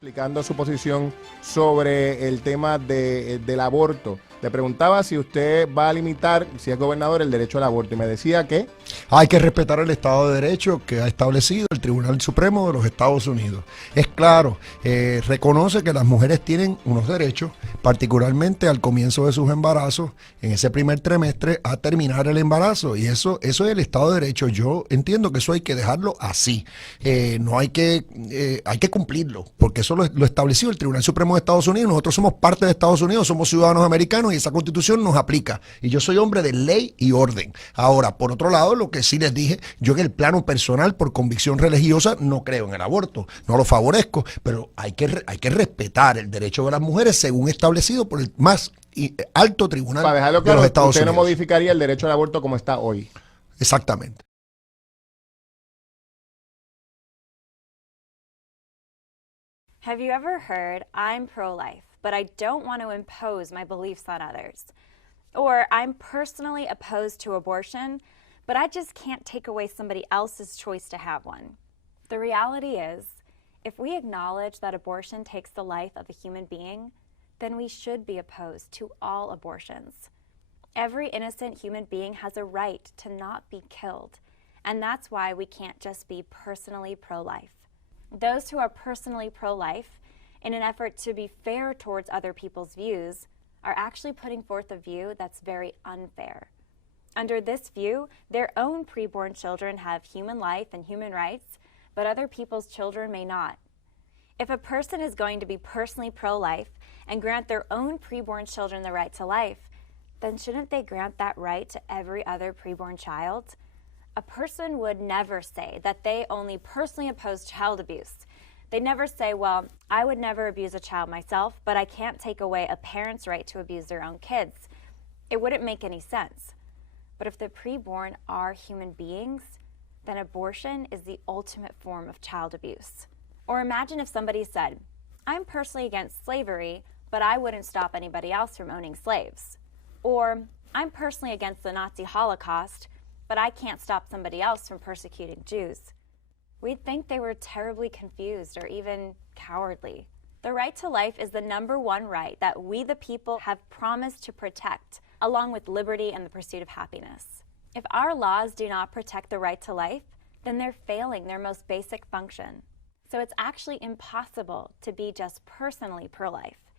Explicando su posición sobre el tema del aborto. Le preguntaba si usted va a limitar, si es gobernador, el derecho al aborto. Y me decía que hay que respetar el Estado de Derecho que ha establecido el Tribunal Supremo de los Estados Unidos. Es claro, reconoce que las mujeres tienen unos derechos, particularmente al comienzo de sus embarazos, en ese primer trimestre, a terminar el embarazo. Y eso es el Estado de Derecho. Yo entiendo que eso hay que dejarlo así. No hay que cumplirlo, porque eso lo estableció el Tribunal Supremo de Estados Unidos. Nosotros somos parte de Estados Unidos, somos ciudadanos americanos y esa Constitución nos aplica. Y yo soy hombre de ley y orden. Ahora, por otro lado, lo que sí les dije, yo en el plano personal, por convicción religiosa, no creo en el aborto, no lo favorezco, pero hay que respetar el derecho de las mujeres según establecido por el más alto tribunal para dejarlo de claro, los Estados usted Unidos. no modificaría el derecho al aborto como está hoy. Exactamente. Have you ever heard, I'm pro-life, but I don't want to impose my beliefs on others? Or I'm personally opposed to abortion, but I just can't take away somebody else's choice to have one. The reality is, if we acknowledge that abortion takes the life of a human being, then we should be opposed to all abortions. Every innocent human being has a right to not be killed, and that's why we can't just be personally pro-life. Those who are personally pro-life, in an effort to be fair towards other people's views, are actually putting forth a view that's very unfair. Under this view, their own preborn children have human life and human rights, but other people's children may not. If a person is going to be personally pro-life and grant their own preborn children the right to life, then shouldn't they grant that right to every other preborn child? A person would never say that they only personally oppose child abuse. They never say, well, I would never abuse a child myself, but I can't take away a parent's right to abuse their own kids. It wouldn't make any sense. But if the preborn are human beings, then abortion is the ultimate form of child abuse. Or imagine if somebody said, I'm personally against slavery, but I wouldn't stop anybody else from owning slaves. Or I'm personally against the Nazi Holocaust, but I can't stop somebody else from persecuting Jews. We'd think they were terribly confused or even cowardly. The right to life is the #1 right that we the people have promised to protect, along with liberty and the pursuit of happiness. If our laws do not protect the right to life, then they're failing their most basic function. So it's actually impossible to be just personally pro-life.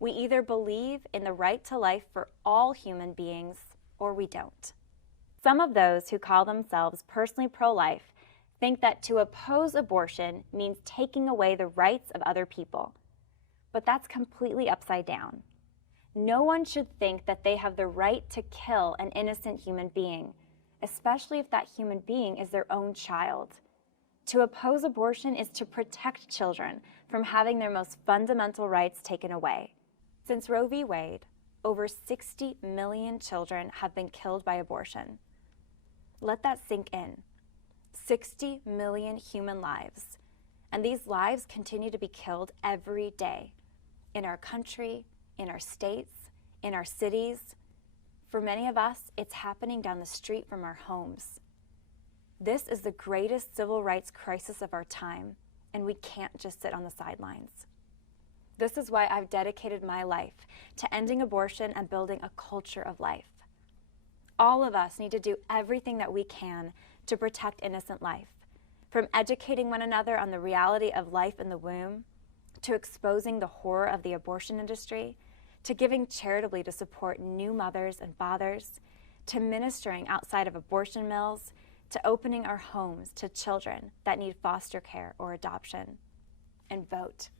We either believe in the right to life for all human beings, or we don't. Some of those who call themselves personally pro-life think that to oppose abortion means taking away the rights of other people. But that's completely upside down. No one should think that they have the right to kill an innocent human being, especially if that human being is their own child. To oppose abortion is to protect children from having their most fundamental rights taken away. Since Roe v. Wade, over 60 million children have been killed by abortion. Let that sink in. 60 million human lives. And these lives continue to be killed every day. In our country, in our states, in our cities. For many of us, it's happening down the street from our homes. This is the greatest civil rights crisis of our time, and we can't just sit on the sidelines. This is why I've dedicated my life to ending abortion and building a culture of life. All of us need to do everything that we can to protect innocent life, from educating one another on the reality of life in the womb, to exposing the horror of the abortion industry, to giving charitably to support new mothers and fathers, to ministering outside of abortion mills, to opening our homes to children that need foster care or adoption. And vote.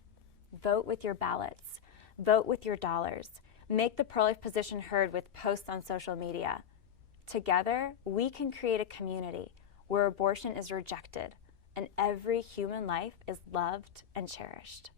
Vote with your ballots. Vote with your dollars. Make the pro-life position heard with posts on social media. Together, we can create a community where abortion is rejected and every human life is loved and cherished.